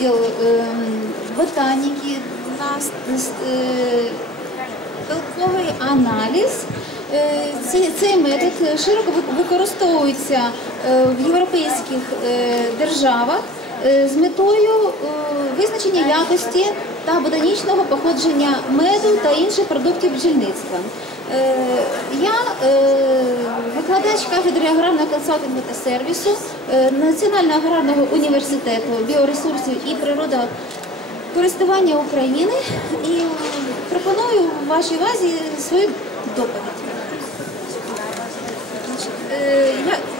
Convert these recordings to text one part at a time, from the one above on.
відділ ботаніки, пилковий аналіз. Цей метод широко використовується в європейських державах з метою визначення якості та ботанічного походження меду та інших продуктів бджільництва. Я викладач кафедри аграрного консалтингу та сервісу Національного аграрного університету біоресурсів і природоиспользования України і пропоную вашій увазі свою доповідь,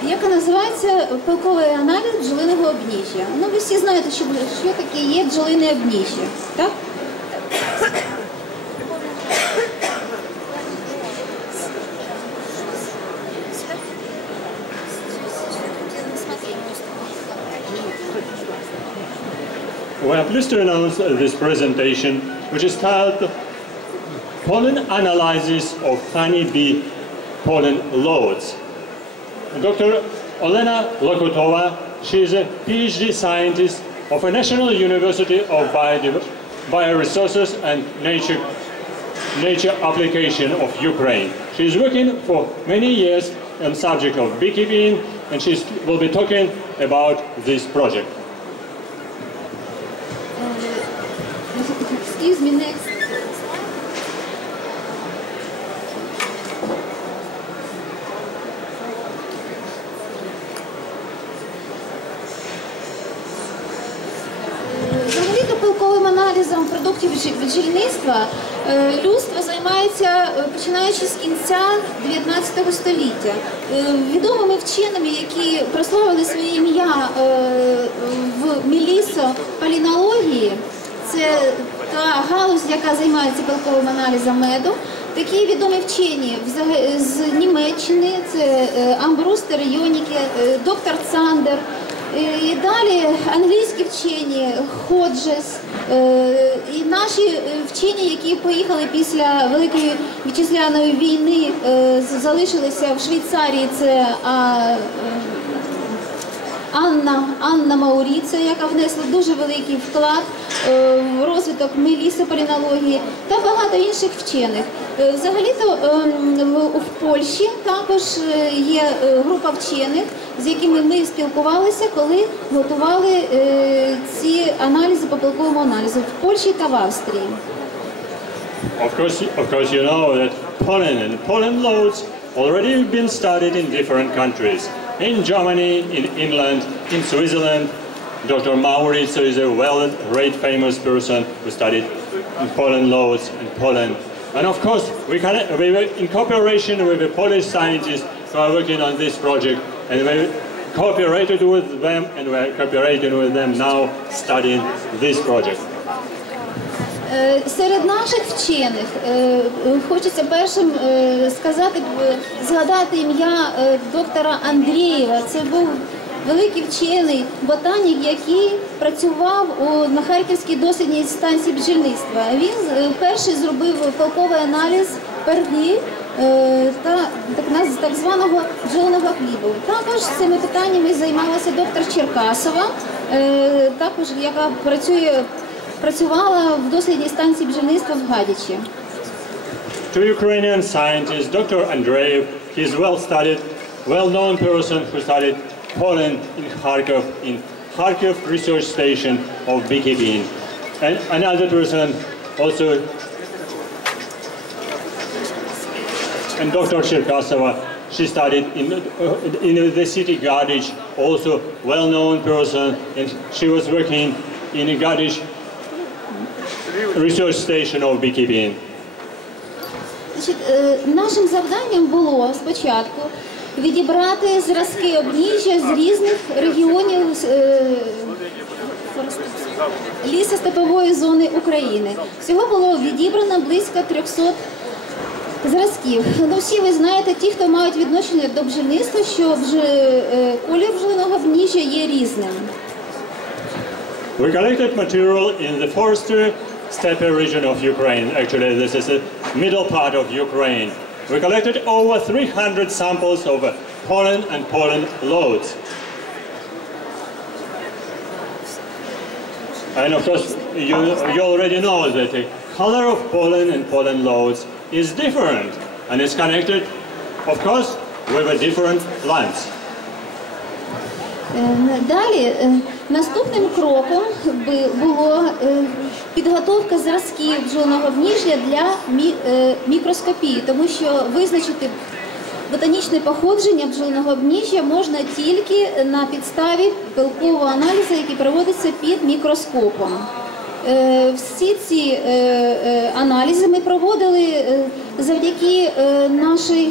яка називається «Пилковий аналіз бджолиного обніжжя». Ну, ви всі знаєте, що таке є бджолине обніжжя, так? We are pleased to announce this presentation, which is titled Pollen Analysis of Honeybee Pollen Loads. Dr. Елена Локутова, she is a PhD scientist of a National University of Bioresources and Nature Application of Ukraine. She is working for many years on the subject of beekeeping, and she will be talking about this project. Excuse me, next. Взагалі-то пилковим аналізом продуктів бджільництва людство займається починаючи з кінця 19 століття. Відомими вченими, які прославили своє ім'я в мелісополінології, це та галузь, яка займається пилковим аналізом меду. Такі відомі вчені з Німеччини, це Амбрустер, Йоніке, доктор Цандер. І далі англійські вчені, Ходжес, і наші вчені, які поїхали після Великої Вітчизняної війни, залишилися в Швейцарії, це Анна Мауріця, яка внесла дуже великий вклад в розвиток мелісополінології та багато інших вчених. Взагалі-то в Польщі також є група вчених, з якими ми спілкувалися, коли готували ці аналізи по пилковому аналізу в Польщі та в Австрії. Of course you know that pollen loads already been studied in different countries. In Germany, in England, in Switzerland. Dr. Maurizio is a great famous person who studied pollen loads and pollen. And of course, we were in cooperation with the Polish scientists who are working on this project, and we cooperated with them, and we are cooperating with them now studying this project. Серед наших вчених хочеться першим згадати ім'я доктора Андрієва. Це був великий вчений ботанік, який працював на Харківській дослідній станції бджільництва. Він перший зробив пилковий аналіз перги та так званого бджолиного хлібу. Також цими питаннями займалася доктор Черкасова, також яка працювала в дослідній станції бджільництва в Гадячі. To Ukrainian scientist, Dr. Andreev, he is well-studied, well-known person who studied pollen in Kharkiv research station of Beekeeping. And another person also, and Dr. Cherkasova, she studied in the city Gadich, also well-known person, and she was working in a Gadich research station of Beekeeping. Нашим завданням було спочатку відібрати зразки обніжжя з різних регіонів лісостепової зони України. Всього було відібрано близько 300 зразків. Ну, всі ви знаєте, ті, хто мають відношення до бджільництва, що колір бджолиного обніжжя є різним. We collected material in the forestry steppe region of Ukraine. Actually, this is the middle part of Ukraine. We collected over 300 samples of pollen and pollen loads. And of course, you already know that the color of pollen and pollen loads is different, and it's connected, of course, with a different plants. Далі, наступним кроком було підготовка зразків бджолиного обніжжя для мікроскопії, тому що визначити ботанічне походження бджолиного обніжжя можна тільки на підставі пилкового аналізу, який проводиться під мікроскопом. Всі ці аналізи ми проводили завдяки нашій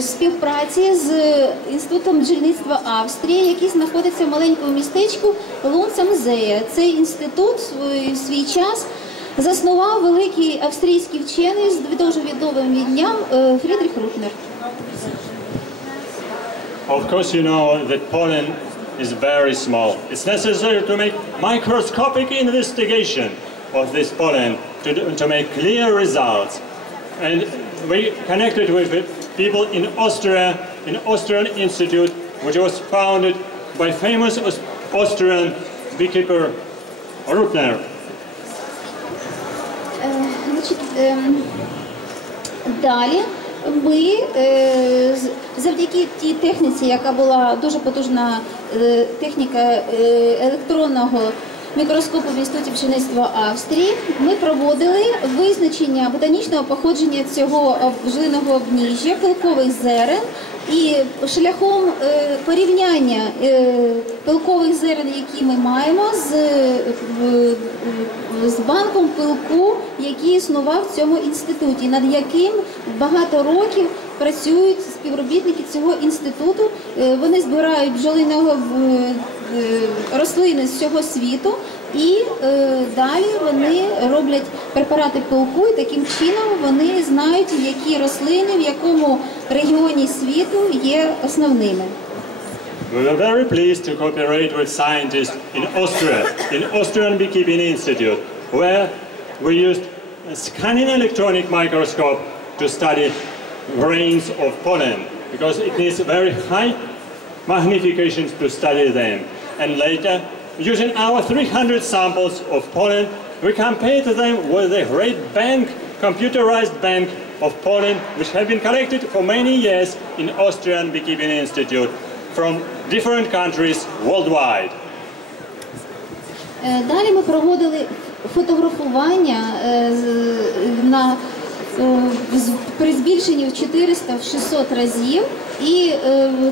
співпраці з Інститутом бджільництва Австрії, який знаходиться в маленькому містечку Лунцамзея. Цей інститут в свій час заснував великий австрійський вчений з дуже відомим ім'ям Фрідріх Рутнер. Of course, you know that pollen is very small. It's necessary to make microscopic investigation of this pollen to make clear results. And we connected with people in Austria, in Austrian Institute, which was founded by famous Austrian beekeeper Rutner. Далі ми завдяки тій техніці, яка була дуже потужна техніка електронного мікроскопу в Інституті бджільництва Австрії, ми проводили визначення ботанічного походження цього бджолиного обніжжя, пилкових зерен, і шляхом порівняння пилкових зерен, які ми маємо, з банком пилку, який існував в цьому інституті, над яким багато років працюють співробітники цього інституту. Вони збирають бджолиного рослини з всього світу і далі вони роблять препарати пилку, і таким чином вони знають, які рослини в якому регіоні світу є основними. We were very pleased to cooperate with scientists in Austria, in Austrian Beekeeping Institute, where we used a scanning electronic microscope to study grains of pollen, because it needs very high magnification to study them. And later, using our 300 samples of pollen, we compared them with a great bank, computerized bank of pollen, which have been collected for many years in Austrian Beekeeping Institute from different countries worldwide. Далі ми проводили фотографування при збільшенні в 400-600 разів. І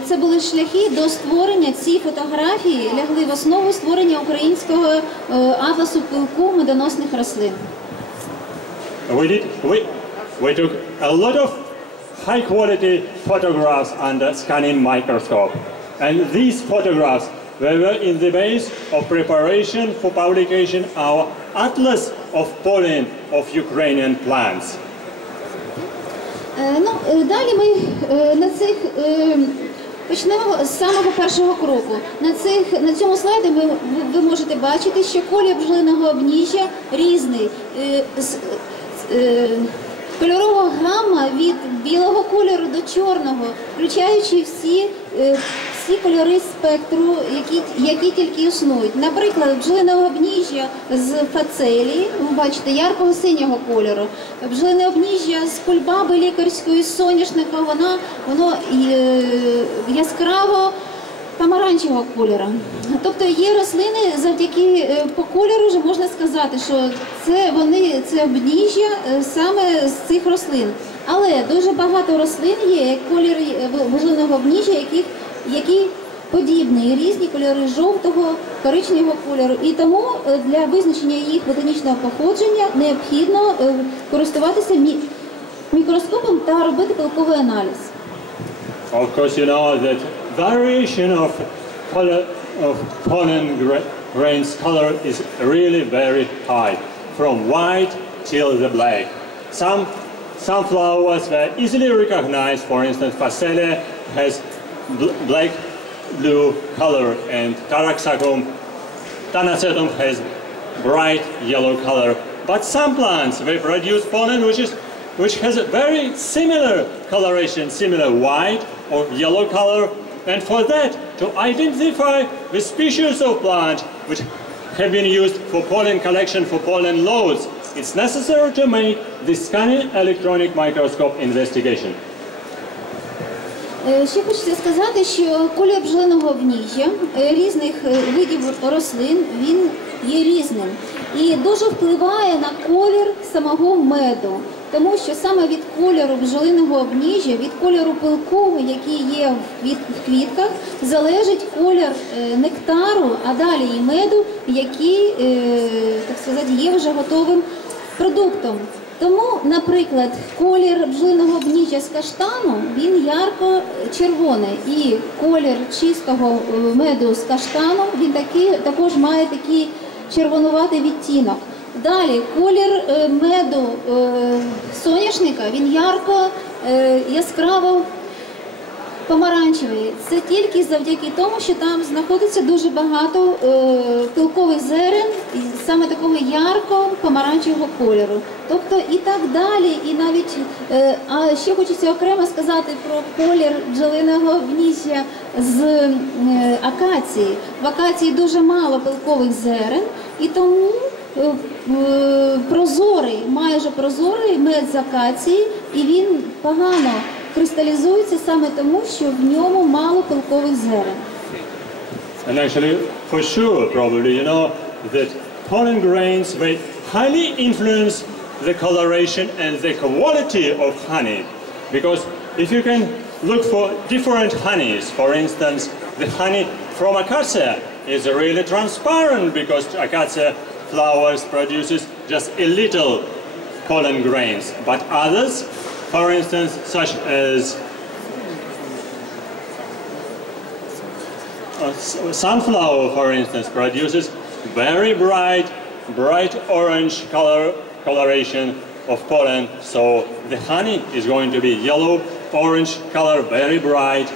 це були шляхи до створення, ці фотографії лягли в основу створення українського атласу пилку медоносних рослин. We took a lot of high-quality photographs under scanning microscope. And these photographs were in the base of preparation for publication our Atlas of Pollen of Ukrainian plants. Далі ми почнемо з самого першого кроку. На цьому слайді ви можете бачити, що колір бджолиного обніжжя різний. Кольорова гамма від білого кольору до чорного, включаючи всі кольори спектру, які тільки існують. Наприклад, бджолине обніжжя з фацелії, ви бачите, яркого синього кольору. Бджолине обніжжя з кульбаби лікарської, з соняшника, воно яскраво помаранчевого кольору. Тобто є рослини, завдяки по кольору вже можна сказати, що це обніжжя саме з цих рослин. Але дуже багато рослин є, колір бджолиного обніжжя, які подібні, різні кольори жовтого, коричневого кольору. І тому для визначення їх ботанічного походження необхідно користуватися мікроскопом та робити пилковий аналіз. Of course, you know that variation of pollen grains color is really very high, from white till the black. Some flowers were easily recognized. For instance, Phacelia has black blue color, and Taraxacum, Tanacetum has bright yellow color. But some plants they produce pollen which has a very similar coloration, similar white or yellow color. And for that, to identify the species of plant which have been used for pollen collection for pollen loads, it's necessary to make the scanning electronic microscope investigation. Ще хочеться сказати, що колір бджолиного обніжжя різних видів рослин, він є різним. І дуже впливає на колір самого меду. Тому що саме від кольору бджолиного обніжжя, від кольору пилку, який є в квітках, залежить колір нектару, а далі і меду, який, так сказати, є вже готовим продуктом. Тому, наприклад, колір бджолиного обніжжя з каштану, він ярко-червоний. І колір чистого меду з каштану, він також має такий червонуватий відтінок. Далі, колір меду соняшника, він яскраво помаранчевий. Це тільки завдяки тому, що там знаходиться дуже багато пилкових зерен, саме такого ярко-помаранчевого кольору. Тобто і так далі, і навіть, а ще хочеться окремо сказати про колір бджолиного обніжжя з акації. В акації дуже мало пилкових зерен, і тому прозорий, майже прозорий мед з акації, і він погано кристалізується саме тому, що в ньому мало пилкових зерен. And actually, for sure, probably, you know that pollen grains may highly influence the coloration and the quality of honey. Because if you can look for different honeys, for instance, the honey from acacia is really transparent because acacia flowers produces just a little pollen grains, but others, for instance, such as sunflower, for instance, produces very bright orange coloration of pollen. So the honey is going to be yellow, orange color, very bright.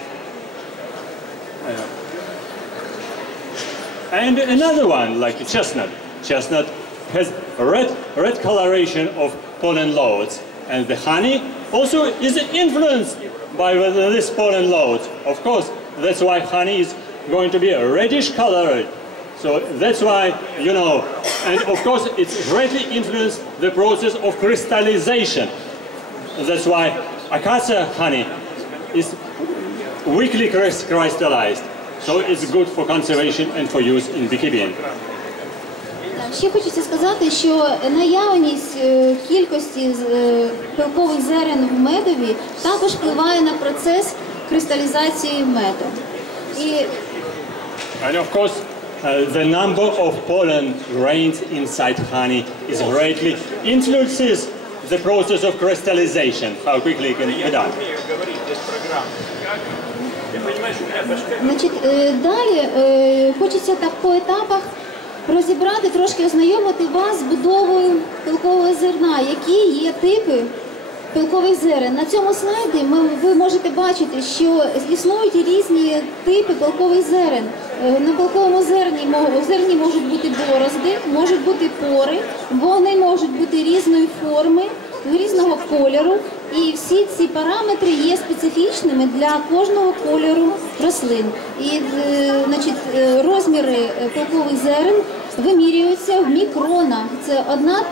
And another one, like chestnut. Chestnut has red coloration of pollen loads. And the honey also is influenced by this pollen load. Of course, that's why honey is going to be a reddish colored. So that's why, you know, and of course it's greatly influenced the process of crystallization. That's why acacia honey is weakly crystallized. So it's good for conservation and for use in beekeeping. Ще хочеться сказати, що наявність кількості пилкових зерен в медові також впливає на процес кристалізації меду. And of course, the number of pollen grains inside honey is greatly influences the process of crystallization, how quickly it can be done. Значить, далі хочеться так по етапах розібрати, трошки ознайомити вас з будовою пилкового зерна, які є типи пилкових зерен. На цьому слайді ви можете бачити, що існують різні типи пилкових зерен. На пилковому зерні можуть бути борозди, можуть бути пори, вони можуть бути різної форми, різного кольору. І всі ці параметри є специфічними для кожного кольору рослин. І значить, розміри пилкових зерен вимірюються в мікронах. Це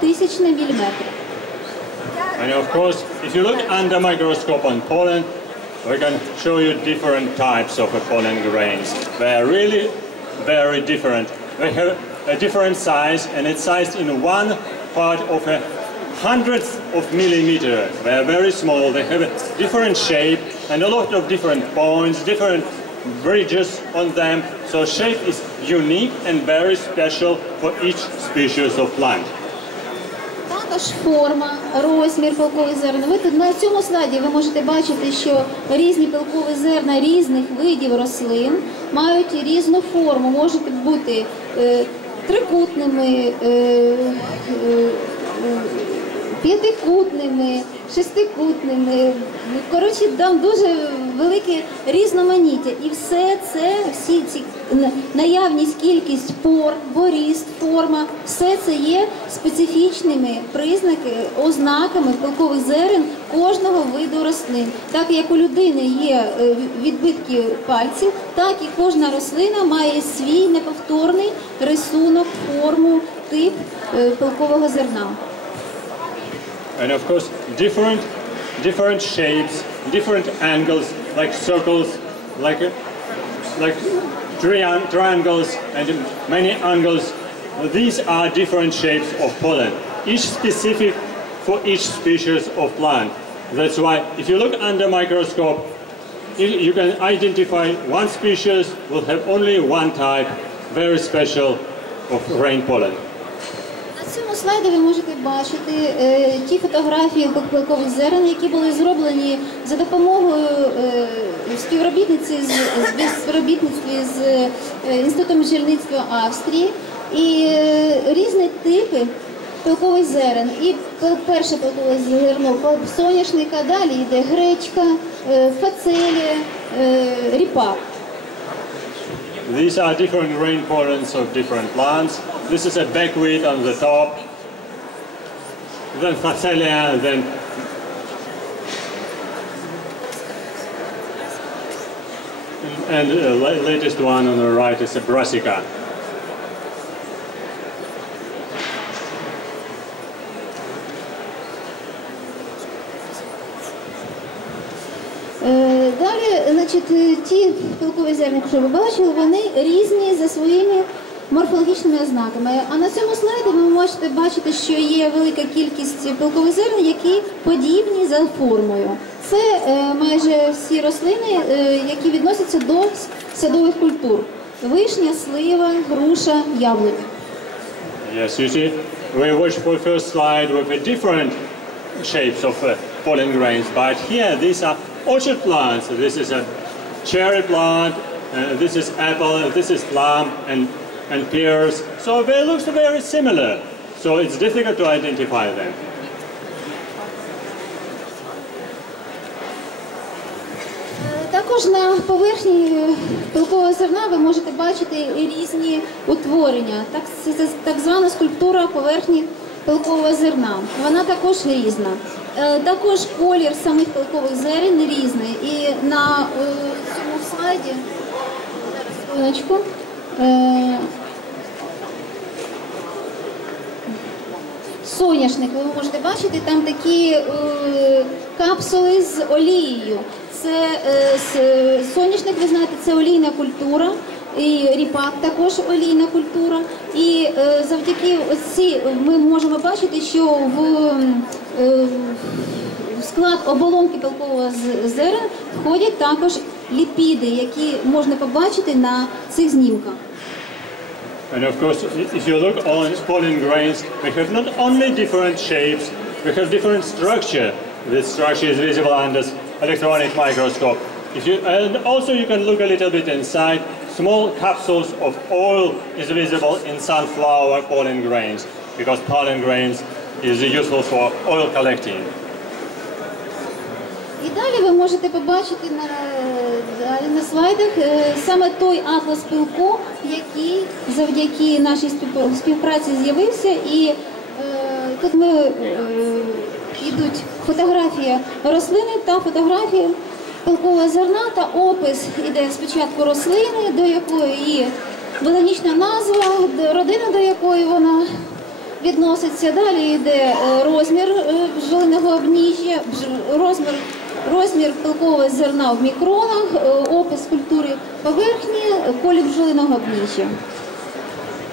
1/1000 міліметра. And of course, if you look under microscope on pollen, we can show you different types of pollen grains. They are really very different. They have a different size, and it's sized in one part of a hundredth of millimeter. They are very small. They have a different shape and a lot of different points, different bridges on them. So shape is unique and very special for each species of plant. Також форма, розмір пилкових зерен. Ви тут на цьому слайді ви можете бачити, що різні пилкові зерна різних видів рослин мають різну форму. Можуть бути трикутними, п'ятикутними, шестикутними. Коротше, там дуже велике різноманіття. І все це, всі ці наявність, кількість пор, боріст, форма, все це є специфічними ознаками пилкових зерен кожного виду рослин. Так як у людини є відбитки пальців, так і кожна рослина має свій неповторний рисунок, форму, тип пилкового зерна. And of course, different shapes, different angles, like circles, like triangles, and many angles. These are different shapes of pollen, each specific for each species of plant. That's why if you look under microscope, you can identify one species will have only one type, very special, of rain pollen. На цьому слайді ви можете бачити ті фотографії пилкових зерен, які були зроблені за допомогою співробітництва з Інститутом бджільництва Австрії. І різні типи пилкових зерен. І перше пилкове зерно соняшника, далі йде гречка, фацелія, ріпак. These are different rain pollens of different plants. This is a buckwheat on the top, then Facelia, then and the latest one on the right is a brassica. Далі, значить, ті пилкові зерна, що ви бачили, вони різні за своїми морфологічними ознаками. А на цьому слайді ви можете бачити, що є велика кількість пилкових зерен, які подібні за формою. Це майже всі рослини, які відносяться до садових культур. Вишня, слива, груша, яблуня. Yes, you see, we watched for the first slide with different shapes of pollen grains, but here these are orchard plants. This is a cherry plant, this is apple, this is plum, and pears. So they look very similar. So it's difficult to identify them. Також на поверхні пилкового зерна ви можете бачити різні утворення. Це так звана скульптура поверхні пилкового зерна. Вона також різна. Також колір самих пилкових зерен різний. І на цьому слайді, зараз хвилиночку, соняшник, ви можете бачити, там такі капсули з олією. Це соняшник, ви знаєте, це олійна культура, і ріпак також олійна культура. І завдяки ці ми можемо бачити, що в склад оболонки пилкового зерна входять також ліпіди, які можна побачити на цих знімках. And of course, if you look on pollen grains, we have not only different shapes, we have different structure. This structure is visible under electronic microscope. And also you can look a little bit inside. Small capsules of oil is visible in sunflower pollen grains, because pollen grains is useful for oil collecting. І далі ви можете побачити на слайдах саме той атлас пилку, який завдяки нашій співпраці з'явився. І тут йдуть фотографія рослини та фотографія пилкового зерна та опис іде спочатку рослини, до якої є ботанічна назва, родина, до якої вона відноситься. Далі йде розмір бджолиного обніжжя, розмір пилкового зерна в мікронах, опис культури поверхні, колір бджолиного обніжжя.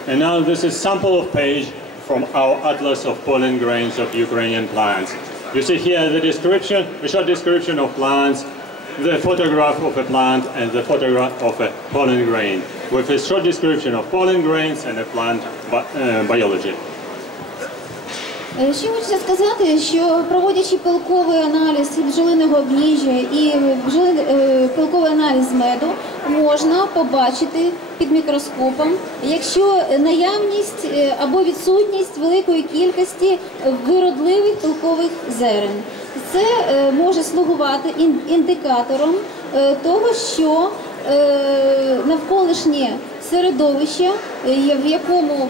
And now this is sample of page from our atlas of pollen grains of Ukrainian plants. You see here the description, a short description of plants, the photograph of a plant and the photograph of a pollen grain, with a short description of pollen grains and a plant biology. Ще хочеться сказати, що проводячи пилковий аналіз бджолиного обніжжя і пилковий аналіз меду, можна побачити під мікроскопом, якщо наявність або відсутність великої кількості виродливих пилкових зерен. Це може слугувати індикатором того, що навколишнє середовище, в якому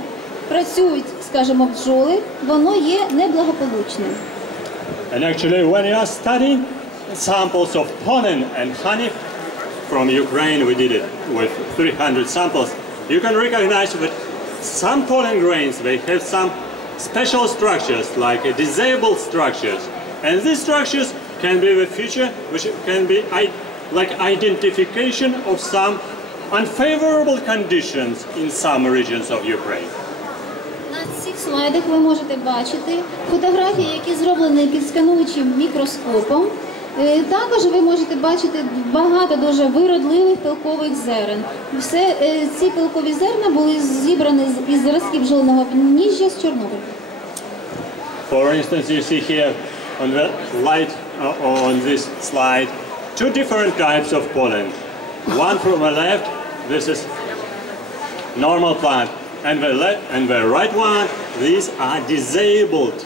працюють, скажімо, бджоли, воно є неблагополучним. And actually, when you are studying samples of pollen and honey from Ukraine, we did it with 300 samples, you can recognize that some pollen grains, they have some special structures, like disabled structures. And these structures can be the feature, which can be like identification of some unfavorable conditions in some regions of Ukraine. На цих слайдах ви можете бачити фотографії, які зроблені під скануючим мікроскопом. Також ви можете бачити багато дуже виродливих пилкових зерен. Все ці пилкові зерна були зібрані із зразків бджолиного обніжжя з Чорнобиля. For instance, you see here on the light on this slide two different types of pollen. One from the left, this is normal plant, and the right one, these are disabled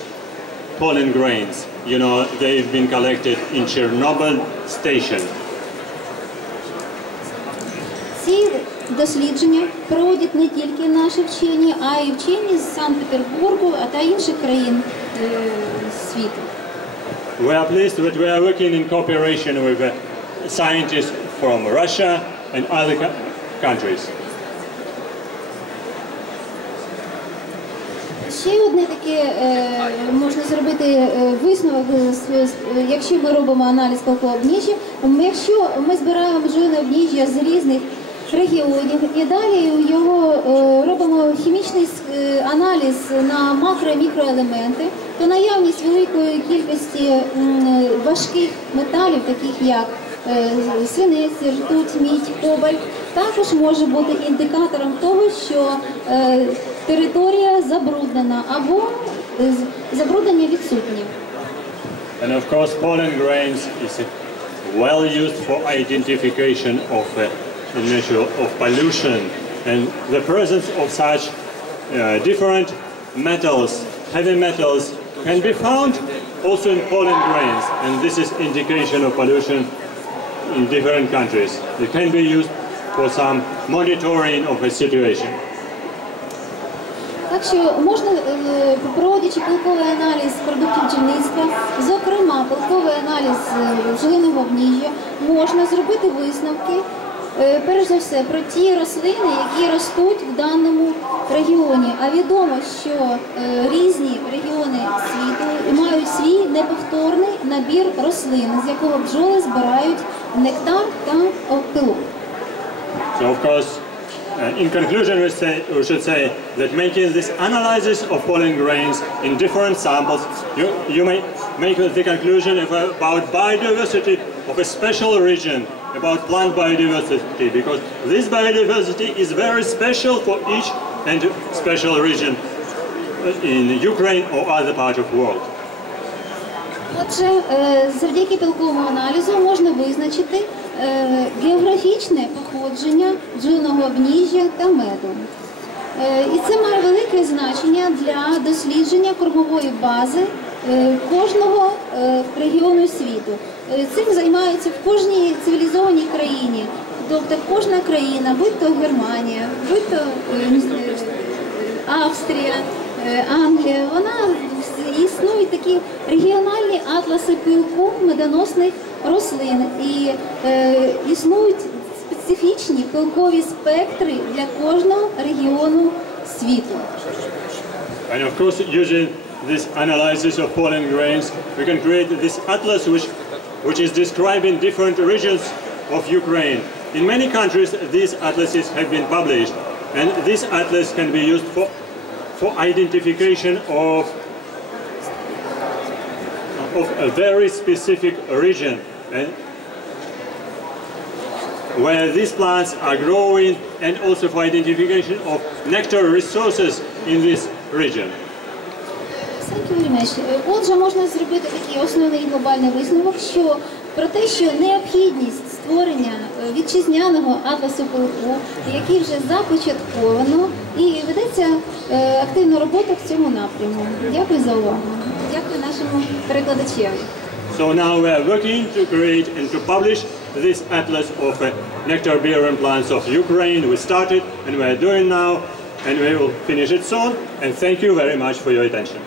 pollen grains. You know, they've been collected in Chernobyl station. Ці дослідження проводять не тільки наші вчені, а й вчені з Санкт-Петербургу, а та інших країн світу. We are pleased that we are working in cooperation with scientists from Russia and other countries. Ще одне таке можна зробити висновок, якщо ми робимо аналіз пилкового обніжжя. Якщо ми збираємо бджолине обніжжя з різних регіонів і далі його робимо хімічний аналіз на макро- і мікроелементи, то наявність великої кількості важких металів, таких як свинець, ртуть, мідь, кобальт, також може бути індикатором того, що територія забруднена або забруднення відсутнє. And of course, pollen grains is well used for identification of pollution, and the presence of such different metals, heavy metals, can be found also in pollen grains, and this is indication of pollution in different countries. It can be used for some monitoring of a situation. Так що можна, проводячи пилковий аналіз продуктів бджільництва, зокрема пилковий аналіз бджолиного обніжжя, можна зробити висновки, перш за все, про ті рослини, які ростуть в даному регіоні. А відомо, що різні регіони світу мають свій неповторний набір рослин, з якого бджоли збирають нектар та пилок. So of course, in conclusion, we should say that making this analysis of pollen grains in different samples, you may make the conclusion about biodiversity of a special region, about plant biodiversity, because this biodiversity is very special for each and special region in Ukraine or other part of the world. Отже, завдяки пилковому аналізу можна визначити географічне походження бджолиного обніжжя та меду. І це має велике значення для дослідження кормової бази кожного регіону світу. Цим займаються в кожній цивілізованій країні. Тобто кожна країна, будь то Германія, будь то Австрія, Англія, вона існують такі регіональні атласи пилку медоносних рослин і існують специфічні пилкові спектри для кожного регіону світу. And of course, using this analysis of pollen grains, we can create this atlas which is describing different regions of Ukraine. In many countries, these atlases have been published, and this atlas can be used for identification of a very specific region where these plants are growing, and also for identification of nectar resources in this region. Thank you very much. Отже, можна зробити такий основний глобальний висновок, що про те, що необхідність створення вітчизняного атласу пилку, який вже започатковано, і ведеться активна робота в цьому напряму. Дякую за увагу. Дякую нашому перекладачеві. So now we are working to create and to publish this atlas of nectar-bearing plants of Ukraine. We started and we are doing now, and we will finish it soon. And thank you very much for your attention.